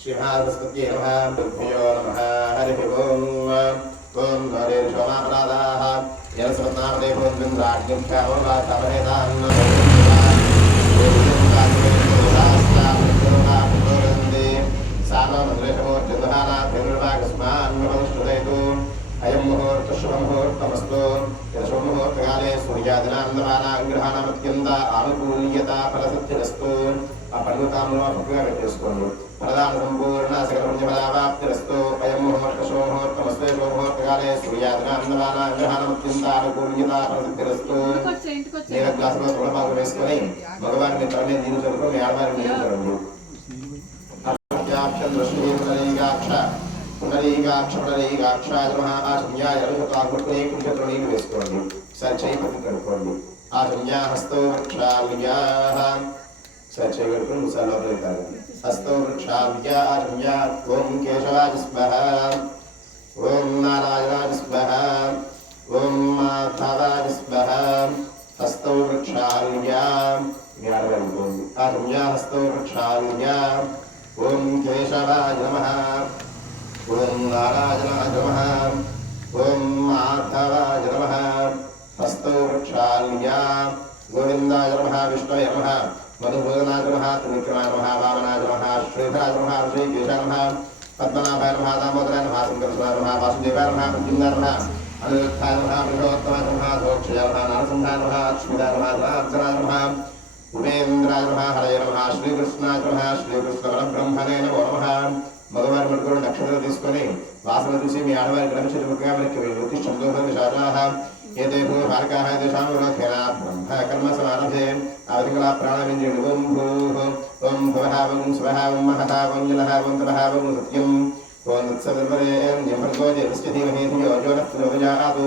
श्रीमहासरस्वती नमः भ्यो नमः हरिः ओम् ओम गौरे शोमापराधाः जलसपत्नामदे भून्द्राज्ञं ख्यामवातामहेतान् अयं मुहूर्त शुभमुहूर्तमस्तु शुभमुहूर्तकाले सूर्यादिनान्दमानाग्रहाणामत्यन्त आनुकूल्यता फलसिद्धिरस्तु अपरिमितामृतभक्तिवेस्कोंडु प्रदान संपूर्ण सकलपुण्यफलावाप्तिरस्तु अयं मुहूर्त शुभमुहूर्तमस्तु शुभमुहूर्तकाले सूर्यादिनान्दमानाग्रहाणामत्यन्त आनुकूल्यता फलसिद्धिरस्तु నేను గ్లాసులో తొలపాకు వేసుకొని మగవారిని తరలి నీరు చదువుకొని ఆడవారిని నీరు చదువు పునరీగాక్ష ఆచమ్యాయ ఆకుర్తే కుంచత్ర నీరు వేసుకోండి సరిచేయి పట్టి కడుక్కోండి ఆచమ్యా హస్తో వృక్షాల్యా సరిచేయి కడుక్కొని ముసాలో తాగండి హస్తో వృక్షాల్యా ఆచమ్యా ఓం కేశవాయ స్మః ఓం నారాయణాయ స్మః ఓం మాధవాయ స్మః हस्तौ वृक्षाल्या आचम्या हस्तौ वृक्षाल्या ओम केशवाय नमः ओम नारायणाय नमः ओम माधवाय नमः हस्तौ वृक्षाल्या गोविन्दाय नमः विष्णवे नमः मधुसूदनाय नमः त्रिविक्रमाय नमः वामनाय नमः श्रीधराय नमः ऋषिकेशाय नमः पद्मनाभाय नमः दामोदराय नमः शङ्करस्वाय नमः वासुदेवाय नमः प्रद्युम्नाय नमः अनुत्थाय नमः बृहत्तमाय नमः धोक्षयाय नमः नरसिंहाय नमः अच्युताय नमः जनार्दनाय नमः उपेन्द्राय नमः हरये नमः श्रीकृष्णाय नमः श्रीकृष्णपरब्रह्मणे नमो नमः मगवारि मडुगुरु नक्षत्र తీసుకొని వాసన చూసి మీ ఆడవారి గ్రహ చతుర్ముఖంగా మనకి జ్యోతిష్ చందోహ విశాలాః ఏతే భూ భారకాః దేశాం విరోధేన బ్రహ్మ కర్మ సమారభే ఆదికలా ప్రాణమింద్రియ ఓం భూః ఓం భవః ఓం స్వః ఓం మహః ఓం జలః ఓం తపః ఓం సత్యం ओम तत्सवितुर्वरेण्यं भर्गो देवस्य धीमहि धियो यो नः प्रचोदयात्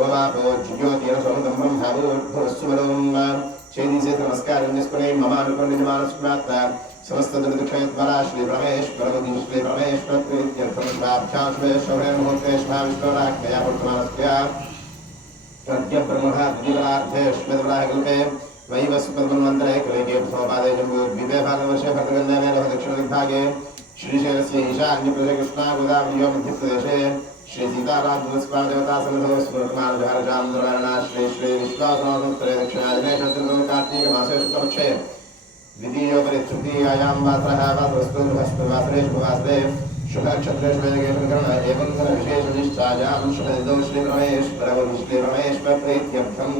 ओम आपो ज्योतिर्न सोमं ब्रह्मभूर्भुवस्सुवरं छेदी से नमस्कार जिसको मम अनुकोण्य मानसप्राप्त समस्त दुर्दुःखयद्वारा श्री परमेश्वरवती श्री परमेश्वर प्रीत्यर्थं स्वाभ्याश्वेश्वरेण मुहूर्तेष्वा विष्णुराज्ञया वर्तमानस्या प्रज्ञ ब्रह्मः द्विवरार्धेष्वेदवराहकल्पे वैवस्पतिमन्वन्तरे कलिके सोपादे जम्बू द्वितीयभागवर्षे भरतगन्धे दक्षिणदिग्भागे श्रीशैलस्य ईशान्य प्रदेशे कृष्णा गोदावरी मध्यप्रदेशे श्री सीताराम देवता सन्निधौ स्मृतमानचान्द्रवर्णा श्री श्री विश्वासनाथोत्तरे दक्षिणादिने शत्रुघ्न कार्तिक मासे शुक्लपक्षे द्वितीयोपरि तृतीयायां वासरः वासरस्तु बृहस्पतिवासरे शुभवासरे शुभनक्षत्रेषु वेदगेशकरण एवं विशेषनिष्ठायां शुभदिनौ श्रीपरमेश्वर प्रीत्यर्थं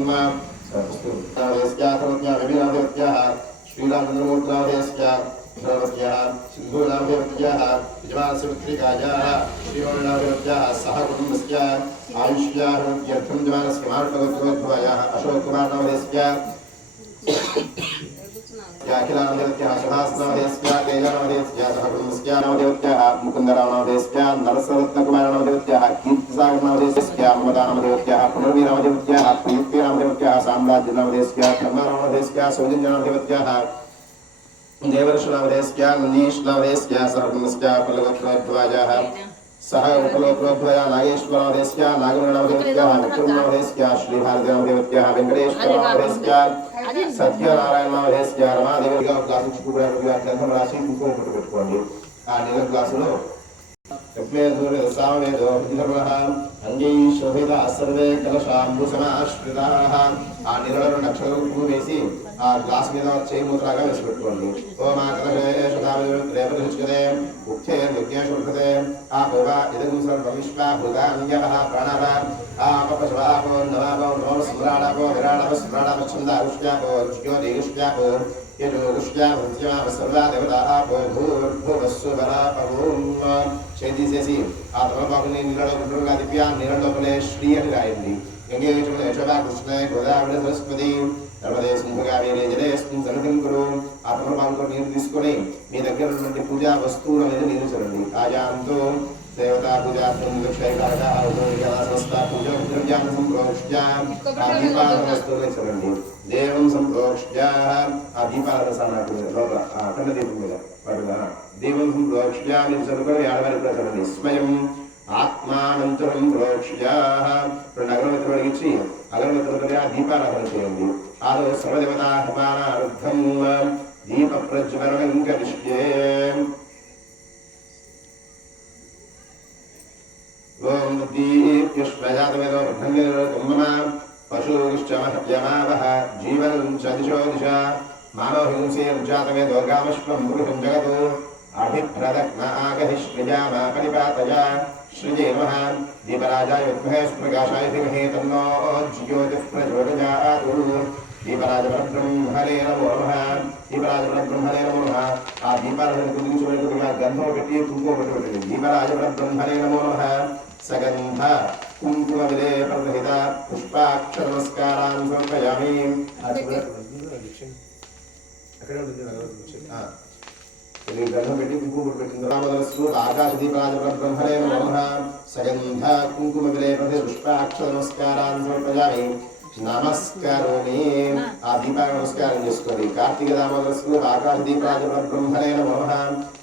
विभिन्नदेवत्याः श्रीरामचन्द्रमूर्तिनाथस्य सर्वस्याः सिन्धूनामदेवत्याः यजमानस्य श्रीवरुणादेवत्याः सह कुटुम्बस्य आयुष्याः यर्थं यजमानस्य मार्गवत्रोद्भवायाः अशोककुमारनामदेवस्य अखिलानामदेवत्याः सुहासनामदेवस्य तेजानामदेवस्य सह कुटुम्बस्य नामदेवत्याः मुकुन्दरामनामदेवस्य नरसरत्नकुमारनामदेवत्याः कीर्तिसागरनामदेवस्य ममदानामदेवत्याः पुनर्वीरामदेवत्याः प्रीत्यनामदेवत्याः साम्राज्यनामदेवस्य धर्मनामदेवस्य सौजन्यनामदेवत्याः देवर्षनामदेवस्य नन्दीशनामदेवस्य सर्वस्य फलगोत्रोद्भवायाः सह उपलोकोद्भवया नागेश्वरनामदेवस्य नागमनामदेवत्याः नक्षत्रनामदेवस्य श्रीभारतीनामदेवत्याः वेङ्कटेश्वरनामदेवस्य सत्यनारायणनामदेवस्य रमादेविగా క్లాసు చుట్టుకురాడుగా గ్రంథం రాసి కుంకుమ పుట్టు పెట్టుకోండి ఆ నీల క్లాసులో सामवेदो विधर्मः अंगै शोभिता सर्वे कलशाम्बुसमाश्रिताः आ निरळరు నక్షత్రం వేసి ఆ గ్లాస్ మీద చేయి ముద్రగా వేసి పెట్టుకోండి ఓం ఆ కలశే శతావేదరేపరిష్కరే ఉక్తే యజ్ఞేశ్వరతే ఆ భోగా ఇదం సర్వం విశ్వా భూతాన్యః ప్రాణః ఆ పపస్వాపో నవాపో నమో స్మరాణపో విరాణపో స్మరాణపో ఛంద ఉష్యాపో జ్యోతిష్యాపో यदुष्याभृत्या सर्वा देवताः भूर्भुवस्सुवरापभूम् చేతి చేసి ఆ తలపాకుని నీళ్ళలో గుండ్రంగా తిప్పి ఆ నీళ్ళలోపలే శ్రీ అని రాయండి గంగే యశోదా కృష్ణ గోదావరి సరస్వతి నర్మదే సింహగావేరే జలేస్మిన్ సన్నిధిం కురు ఆ తలపాకులో నీరు తీసుకొని మీ దగ్గర ఉన్నటువంటి పూజా వస్తువుల మీద నీరు చల్లండి ఆయాంతో देवता पूजा लक्ष्यकारक संस्था पूजा विद्रव्यां संप्रोक्ष्य दीपावस्तूनि चलन्ति देवं संप्रोक्ष्य आ दीपावसानाकु अखंड दीपं మీద పడుగా देवं संप्रोक्ष्य మీరు చదువుకొని ఆడవారి కూడా చదవండి స్వయం ఆత్మానంతరం ప్రోక్ష్య రెండు అగరబత్తులు వెలిగించి అగరబత్తులతో ఆ దీపారాధన చేయండి ఆదో సర్వదేవతా హృదయం दीपप्रज्वलनं करिष्ये ओम दीप्युष्प्रजातमेतो ब्रह्मनिर्वृतम्मना पशुश्च महत्यमावः जीवनं च दिशो दिशा मानो हिंसेर्जातमेतो गामश्वं पुरुषं जगतो अभिप्रदग्न आगहिष्प्रियामा परिपातया श्रीजे नमः दीपराजाय विद्महे सुप्रकाशाय धीमहि तन्नो ज्योतिः प्रचोदयात् दीपराज परब्रह्मणे नमो नमः दीपराज परब्रह्मणे नमो नमः आ दीपाराधन कुदिंचुवेल्कुदिगा गंधो पेट्टी कुंकुम पेट्टी दीपराज परब्रह्मणे नमो नमः सगंध कुंकुम विले प्रदहिता पुष्पाक्षर नमस्कारान् समर्पयामि गंधो पेट्टी कुंकुम पेट्टी रामदरस्तु आकाश दीपराज परब्रह्मणे नमो नमः सगंध कुंकुम विले प्रदहिता पुष्पाक्षर नमस्कारान् समर्पयामि नमस्कारोमि आ दीपा नमस्कारं చేసుకోండి కార్తీక దామోదరస్సు ఆకాశ దీపరాజ బ్రహ్మణే నమః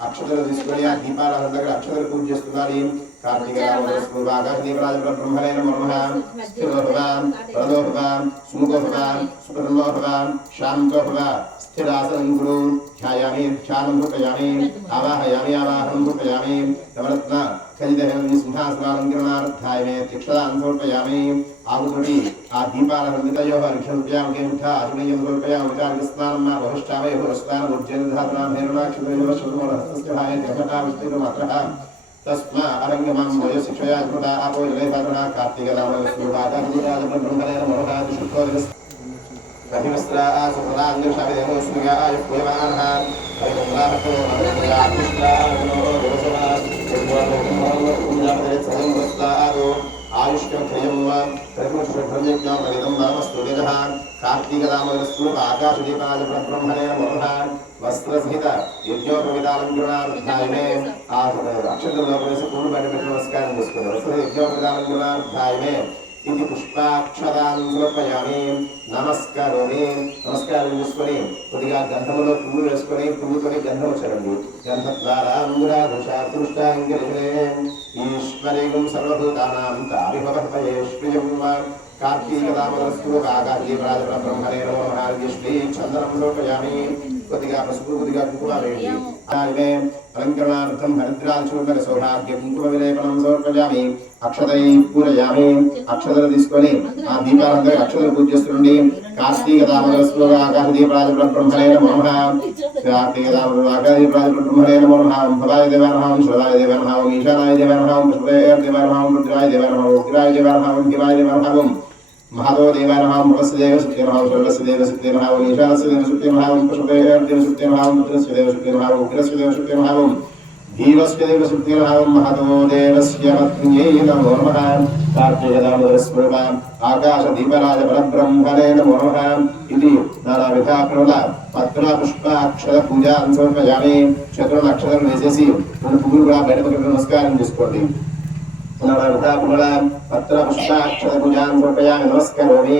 అక్షతలు తీసుకొని ఆ దీపారాధన దగ్గర అక్షతలు పూజ చేస్తున్నారు కార్తీక దామోదరస్సు ఆకాశ దీపరాజ బ్రహ్మణే నమః స్థిరోభవ ప్రదోభవ సుముఖోభవ సుప్రమోభవ శాంతోభవ స్థిరాసనం కురు ధ్యాయామి ధ్యానం కృపయామి ఆవాహయామి ఆవాహనం కృపయామి నవరత్న ఖలితహేమి సింహాసనాలంకరణార్థాయ మే తిక్షదాన్ సమర్పయామి ఆగుతోటి ఆ దీపాలంకృతయోః అర్ఘ్యముద్యామకే ముఠా అర్ఘ్యం సమర్పయామి చార్యస్నానం మా బహుష్టావే పురస్నానం ఉజ్జయధాతనాం హేరణాక్షతయోః శుభమోహస్తస్య భాయే దేవతా విష్ణుర్మాత్రః తస్మా అరంగమం వయశిక్షయా కృతా ఆపో జలేధాతనా కార్తీక దామోదరస్సురాజ బ్రహ్మణే నమః శుక్రోదయస్ प्रतिवस्त्रा सुप्रदांगशाविदेनो स्मृगाय पुयमानः परिगंगाभक्तो नमस्कृत्या कृष्णानो देवसभा पूजापतिरेत्सदंवस्तारो आयुष्यक्षयं प्रतिमुष्टभ्रमयज्ञापरिदं नामस्तुतितः कार्तीकदामोदरस्तु आकाशदीपाय ब्रह्मणे नमः वस्त्रसहित यज्ञोपवितालंकरणार्थाय मे अक्षतलोकस्य पूर्णबैठक नमस्कारं చేసుకున్నారు वस्त्र यज्ञोपवितालंकरणार्थाय मे ఇది పుష్పాక్షరాన్ని సమర్పయామి నమస్కారోమి నమస్కారం చేసుకొని కొద్దిగా గంధములో పువ్వు వేసుకొని పువ్వుతోని గంధం చల్లండి గంధ ద్వారా ఈశ్వరేగం సర్వభూతానాం తావిభవతయే శ్రీయం కార్తీక దామోదరస్సు ఆకాశ దీపరాజ బ్రహ్మణే నమః శ్రీ చందనం సమర్పయామి కొద్దిగా పసుపు కొద్దిగా కుంకుమ వేయండి ఆమె అలంకరణార్థం హరిద్రాచూర్ణ సౌభాగ్య కుంకుమ విలేపనం సమర్పయామి అక్షతై పూజయామి అక్షతలు తీసుకొని ఆ దీపాలందరూ అక్షతలు పూజ చేస్తుండి కార్తీక దామోదరస్సు ఆకాశ దీపరాజ బ్రహ్మణే నమః కార్తీక దామోదర ఆకాశ దీపరాజ బ్రహ్మణే నమః భవాయ దేవాయ నమః శివాయ దేవాయ నమః ఈశానాయ దేవాయ నమః పుష్పేయ దేవాయ నమః రుద్రాయ దేవాయ నమః ఉగ్రాయ దేవాయ నమః శివాయ దేవాయ నమః महादेव देवाय नमः मृगस्य देव सुते नमः सर्वस्य देव सुते नमः ईशानस्य देव सुते नमः पुष्पदेव देव सुते नमः रुद्रस्य देव सुते नमः उग्रस्य देव सुते नमः धीरस्य देव सुते नमः महादेव देवस्य पत्न्यै नमो नमः कार्तिक दामोदरस्సు आकाश दीपराज परब्रह्मणे नमो नमः इति नानाविध प्रबल पत्र पुष्पाक्षर पूजा समर्पयामि చతుర్లక్షణం వేసేసి రెండు పువ్వులు కూడా బయట పక్కన నమస్కారం చేసుకోండి पत्र पुष्पाक्षर पूजां समर्पयामि नमस्करोमि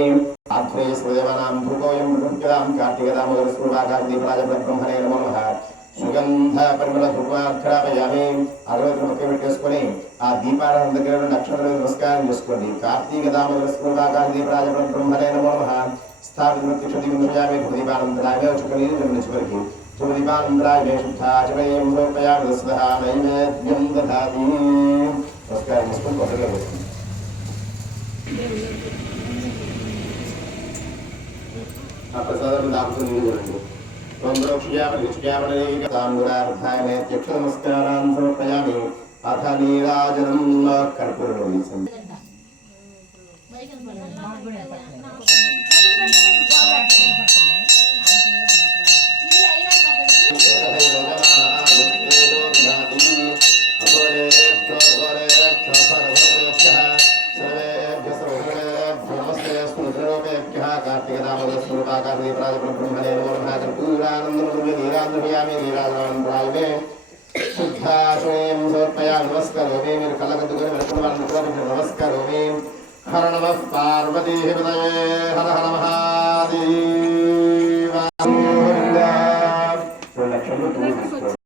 आत्रेय देवानां भूकोऽयं प्रकृत्यां कार्तिक दामोदरस्సు आकाश दीपराज ब्रह्मणे नमो नमः सुगंध परिमल धूपार्घ्रापयामि అగరబత్తులు పెట్టేసుకొని ఆ దీపారాధన దగ్గర నక్షత్రాలకు నమస్కారం చేసుకోండి కార్తీక దామోదరస్సు ఆకాశ దీపరాజ బ్రహ్మणे नमो नमः స్థాపిత ప్రత్యక్ష దీపం చేయామి దీపానందరాయ చుకని చివరికి దీపానందరాయ శుద్ధాచరయం సమర్పయామి దశః నైవేద్యం దధాతి नमस्कार मुझको पकड़ लो आप प्रसाद में दाम तो नहीं बोलेंगे तो हम लोग शिक्षा बनेगी तांबूरार्थाय में यक्ष नमस्कारान् समर्पयामि अथ नीराजनं कर्पूररोहि कार्तिक दामोदरस्సు आकाश दीपराज ब्रह्मणे नमो नमः कर्पूरानन्दं नीराजयामि नीराजनाय मे शुद्धाश्रयं समर्पयामि नमस्करोमि मेरे कलकत्तुगरे नमस्करोमि हर नमः पार्वती हृदये हर हर महादेव